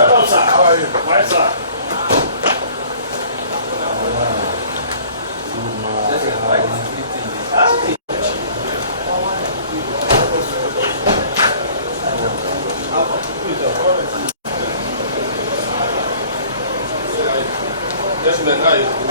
Hello, sir. How are you? Fine, sir. Yes, man. How are you?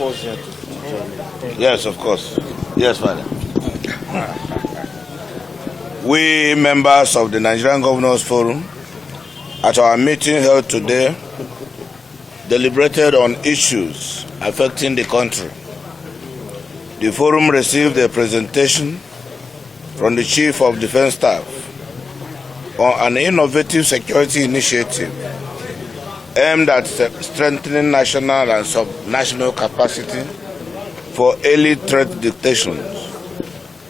pause here. Yes, of course. Yes, Father. We members of the Nigerian Governors Forum, at our meeting held today, deliberated on issues affecting the country. The forum received a presentation from the Chief of Defense Staff on an innovative security initiative aimed at strengthening national and sub-national capacity for early threat detection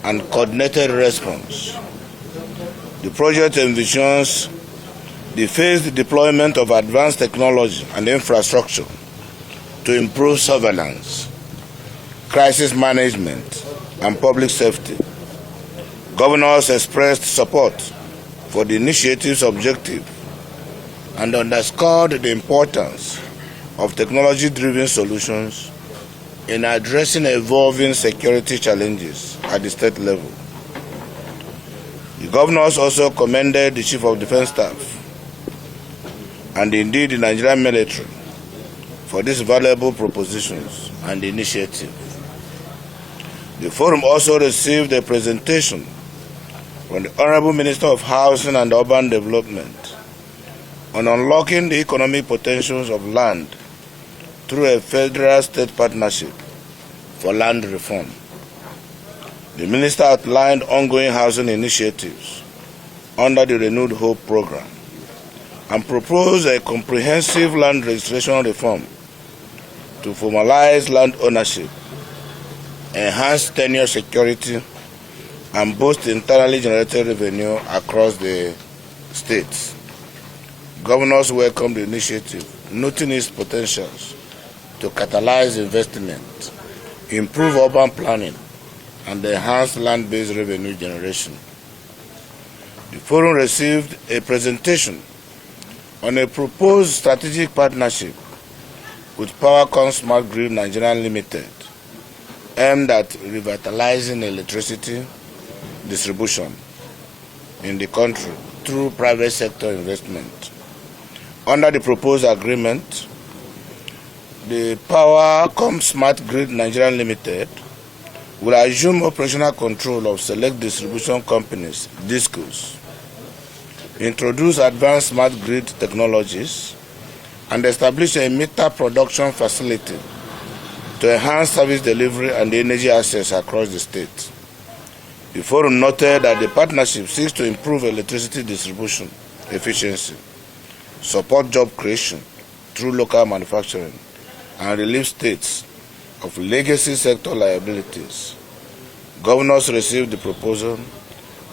and coordinated response. The project envisions the phased deployment of advanced technology and infrastructure to improve surveillance, crisis management, and public safety. Governors expressed support for the initiative's objective and underscored the importance of technology-driven solutions in addressing evolving security challenges at the state level. The governors also commended the Chief of Defense Staff and indeed the Nigerian military for these valuable propositions and initiative. The forum also received a presentation from the Honorable Minister of Housing and Urban Development on unlocking the economic potentials of land through a federal-state partnership for land reform. The minister outlined ongoing housing initiatives under the Renewed Hope program and proposed a comprehensive land registration reform to formalize land ownership, enhance tenure security, and boost internally generated revenue across the states. Governors welcomed the initiative, noting its potentials to catalyze investment, improve urban planning, and enhance land-based revenue generation. The forum received a presentation on a proposed strategic partnership with Powercom Smart Grid Nigerian Limited, aimed at revitalizing electricity distribution in the country through private sector investment. Under the proposed agreement, the Powercom Smart Grid Nigerian Limited will assume operational control of select distribution companies, DISCOs, introduce advanced smart grid technologies, and establish a meter production facility to enhance service delivery and energy access across the state. The forum noted that the partnership seeks to improve electricity distribution efficiency, support job creation through local manufacturing, and relieve states of legacy sector liabilities. Governors received the proposal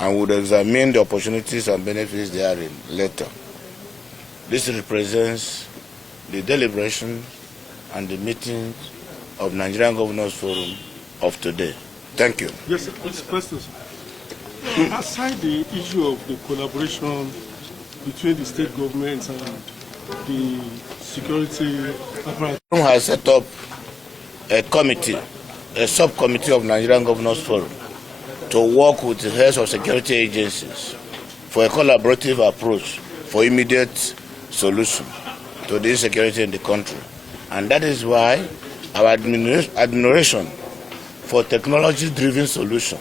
and would examine the opportunities and benefits therein later. This represents the deliberation and the meeting of Nigerian Governors Forum of today. Thank you. Yes, sir. Questions. Aside the issue of the collaboration between the state governments and the security apparatus, has set up a committee, a subcommittee of Nigerian Governors Forum to work with the heads of security agencies for a collaborative approach for immediate solution to the insecurity in the country. And that is why our admiration for technology-driven solution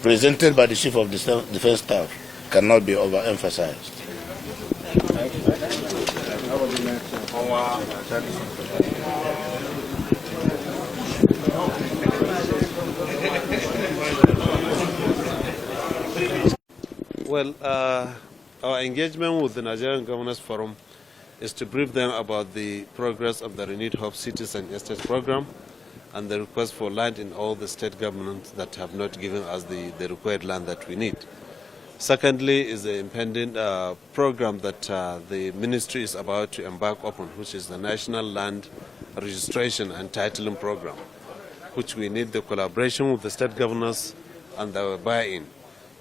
presented by the Chief of Defense Staff cannot be overemphasized. Well, our engagement with the Nigerian Governors Forum is to brief them about the progress of the Renewed Hope Cities and Estates program and the request for land in all the state governments that have not given us the required land that we need. Secondly is the impending program that the ministry is about to embark upon, which is the National Land Registration and Titling Program, which we need the collaboration with the state governors and their buy-in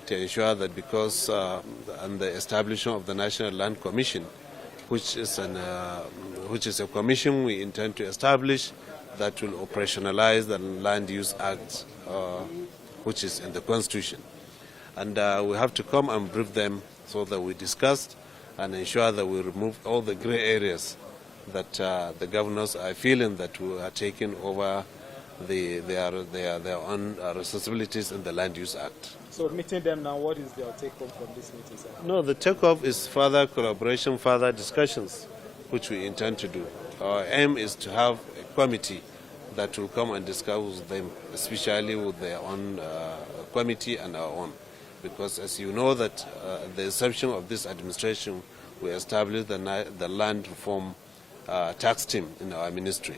to ensure that because and the establishment of the National Land Commission, which is a commission we intend to establish that will operationalize the Land Use Act, which is in the Constitution. And we have to come and brief them so that we discuss and ensure that we remove all the gray areas that the governors are feeling that we are taking over their own responsibilities in the Land Use Act. So meeting them now, what is their take-home from this meeting, sir? No, the take-off is further collaboration, further discussions, which we intend to do. Our aim is to have a committee that will come and discuss with them, especially with their own committee and our own. Because as you know that the inception of this administration, we established the land reform tax team in our ministry,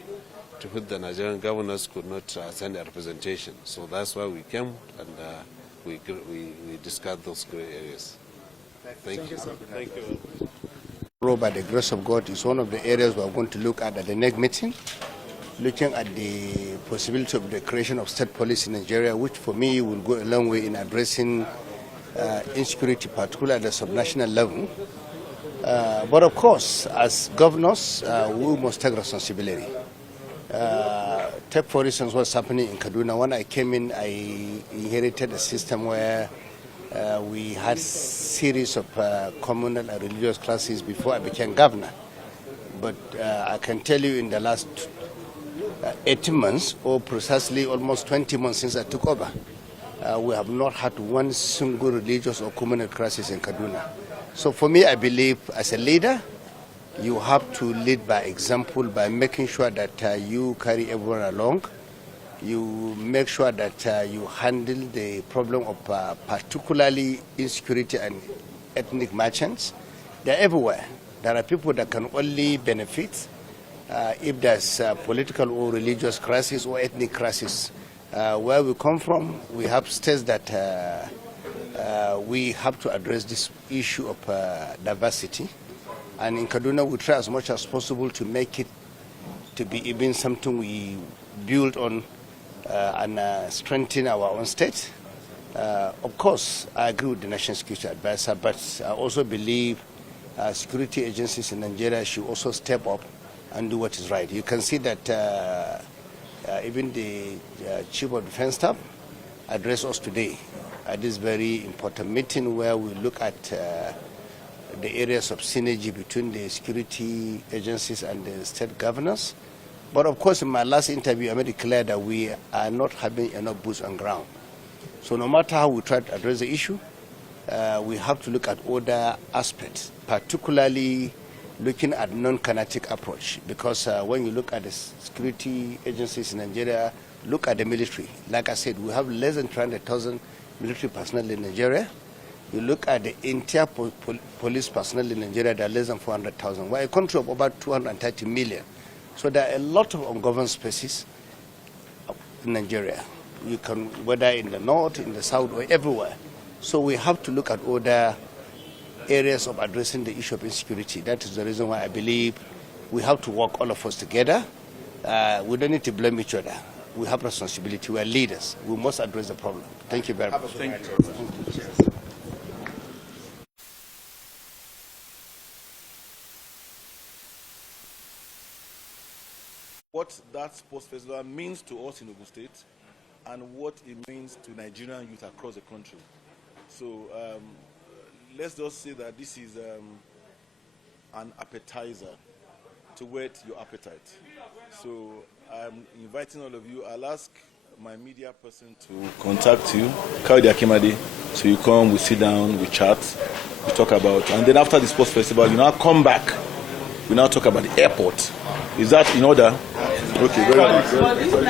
to which the Nigerian governors could not send a representation. So that's why we came and we discussed those gray areas. Thank you. Thank you. By the grace of God, is one of the areas we are going to look at the next meeting, looking at the possibility of the creation of state police in Nigeria, which for me will go a long way in addressing insecurity, particularly at the subnational level. But of course, as governors, we must take responsibility. Take for instance what's happening in Kaduna. When I came in, I inherited a system where we had series of communal and religious classes before I became governor. But I can tell you in the last 18 months, or precisely almost 20 months since I took over, we have not had one single religious or communal crisis in Kaduna. So for me, I believe as a leader, you have to lead by example, by making sure that you carry everyone along. You make sure that you handle the problem of particularly insecurity and ethnic merchants. They're everywhere. There are people that can only benefit if there's a political or religious crisis or ethnic crisis. Where we come from, we have states that we have to address this issue of diversity. And in Kaduna, we try as much as possible to make it to be even something we build on and strengthen our own state. Of course, I agree with the National Security Advisor, but I also believe security agencies in Nigeria should also step up and do what is right. You can see that even the Chief of Defense Staff addressed us today at this very important meeting where we look at the areas of synergy between the security agencies and the state governors. But of course, in my last interview, I made it clear that we are not having enough boots on ground. So no matter how we try to address the issue, we have to look at other aspects, particularly looking at non-kinetic approach. Because when you look at the security agencies in Nigeria, look at the military. Like I said, we have less than 300,000 military personnel in Nigeria. You look at the entire police personnel in Nigeria, there are less than 400,000. We're a country of about 230 million. So there are a lot of ungoverned spaces in Nigeria. You can, whether in the north, in the south, or everywhere. So we have to look at other areas of addressing the issue of insecurity. That is the reason why I believe we have to work all of us together. We don't need to blame each other. We have responsibility. We are leaders. We must address the problem. Thank you very much. Thank you. What that sports festival means to us in Ogun State and what it means to Nigerian youth across the country. So let's just say that this is an appetizer to whet your appetite. So I'm inviting all of you. I'll ask my media person to contact you, Kaudi Akimade. So you come, we sit down, we chat, we talk about, and then after the sports festival, you now come back. We now talk about the airport. Is that in order? Okay, very good.